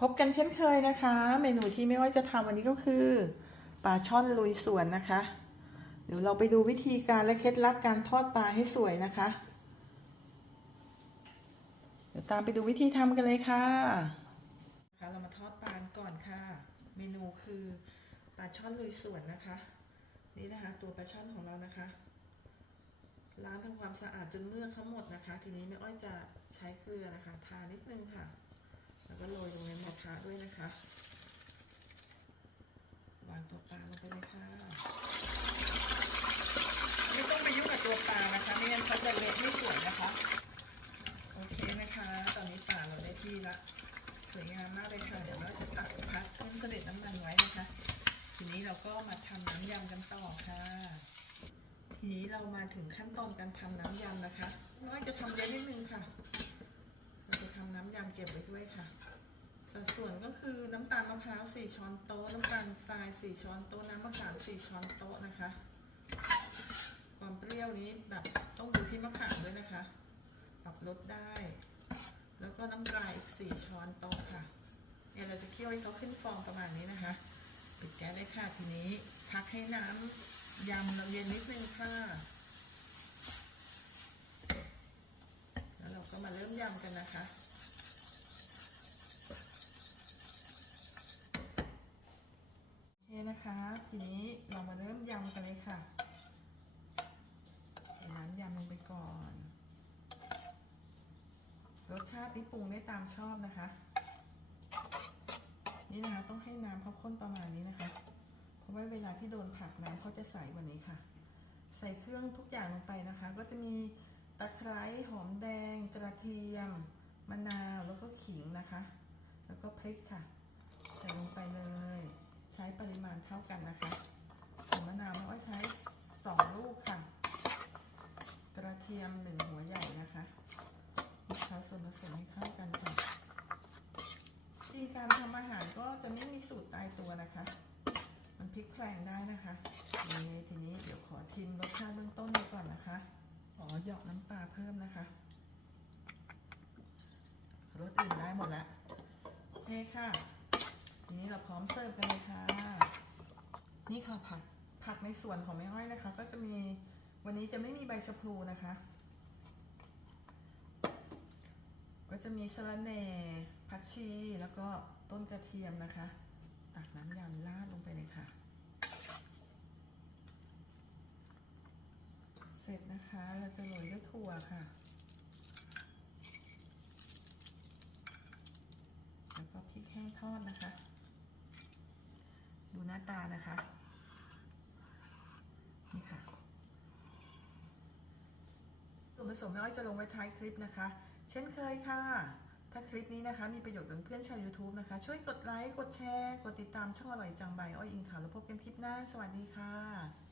พบกันเช่นเคยนะคะ เมนูที่ไม่ว่าจะทำวันนี้ก็คือปลาช่อนลุยสวนนะคะ เดี๋ยวเราไปดูวิธีการและเคล็ดลับการทอดปลาให้สวยนะคะ เดี๋ยวตามไปดูวิธีทำกันเลยค่ะคะเรามาทอดปลาก่อนค่ะ เมนูคือปลาช่อนลุยสวนนะคะ นี่นะคะตัวปลาช่อนของเรานะคะล้างทำความสะอาดจนเมือกเขาหมดนะคะ ทีนี้แม่อ้อยจะใช้เกลือนะคะ ทานิดนึงค่ะ แล้วก็โรยลง ระด้วยนะคะ วางตัวปลาลงไปเลยค่ะ ไม่ต้องไปยุ่งกับตัวปลานะคะ ไม่งั้นเขาจะเละไม่สวยนะคะ โอเคนะคะ ตอนนี้ปลาเราได้ที่ละ สวยงามมากเลยค่ะ เดี๋ยวเราจะตักพักขึ้นเสด็จน้ำมันไว้นะคะ ทีนี้เราก็มาทำน้ำยำกันต่อค่ะทีนี้เรามาถึงขั้นตอนการทำน้ำยำนะคะน้อยจะทำเยอะนิดนึงค่ะ เราจะทำน้ำยำเก็บไว้ด้วยค่ะ สัดส่วนก็คือน้ำตาลมะพร้าว4ช้อนโต๊ะน้ำตาลทราย4ช้อนโต๊ะน้ำมะขาม4ช้อนโต๊ะนะคะ ความเปรี้ยวนี้แบบต้องดูที่มะขามด้วยนะคะปรับลดได้ แล้วก็น้ำปลาอีก4ช้อนโต๊ะค่ะเนี่ยเราจะเคี่ยวให้เขาขึ้นฟองประมาณนี้นะคะปิดแก๊สเลยค่ะทีนี้พักให้น้ำยำเราเย็นนิดนึงค่ะแล้วเราก็มาเริ่มยำกันนะคะ โอเค นะคะทีนี้เรามาเริ่มยำกันเลยค่ะน้ำยำลงไปก่อน รสชาตินี่ปรุงได้ตามชอบนะคะ นี่นะคะต้องให้น้ำเขาข้นประมาณนี้นะคะ เพราะว่าเวลาที่โดนผักน้ำเขาจะใสกว่านี้ค่ะ ใส่เครื่องทุกอย่างลงไปนะคะ ก็จะมีตะไคร้หอมแดง กระเทียม มะนาวแล้วก็ขิงนะคะ แล้วก็พริกค่ะ ใส่ลงไปเลย ใช้ปริมาณเท่ากันนะคะส่วมะนาวเราก็ใช้ 2 ลูกค่ะ กระเทียม1หัวใหญ่นะคะคลุกเคล้าส่วนผสมให้เข้ากันค่ะ จริงการทำอาหารก็จะไม่มีสูตรตายตัวนะคะ มันพลิกแพลงได้นะคะนี่ทีนี้เดี๋ยวขอชิมรสชาติเบื้องต้นดูก่อนนะคะ ขอหยอกน้ำปลาเพิ่มนะคะรสอื่นได้หมดแล้วโอเคค่ะ ทีนี้เราพร้อมเสิร์ฟกันเลยค่ะ นี่ค่ะผักผักในส่วนของแม่อ้อยนะคะ ก็จะมีวันนี้จะไม่มีใบชะพลูนะคะ ก็จะมีสะระแหน่ผักชีแล้วก็ต้นกระเทียมนะคะ ตักน้ำยำราดลงไปเลยค่ะ เสร็จนะคะเราจะโรยด้วยถั่วค่ะแล้วก็พริกแห้งทอดนะคะาตานะคะ นี่ค่ะส่วนผสมน้อยจะลงไว้ท้ายคลิปนะคะ เช่นเคยค่ะ ถ้าคลิปนี้นะคะ มีประโยชน์กับเพื่อนชาว YouTube นะคะ ช่วยกดไลค์ กดแชร์ กดติดตามช่องอร่อยจังใบอ้อยอิงข่าวแล้วพบกันคลิปหน้า สวัสดีค่ะ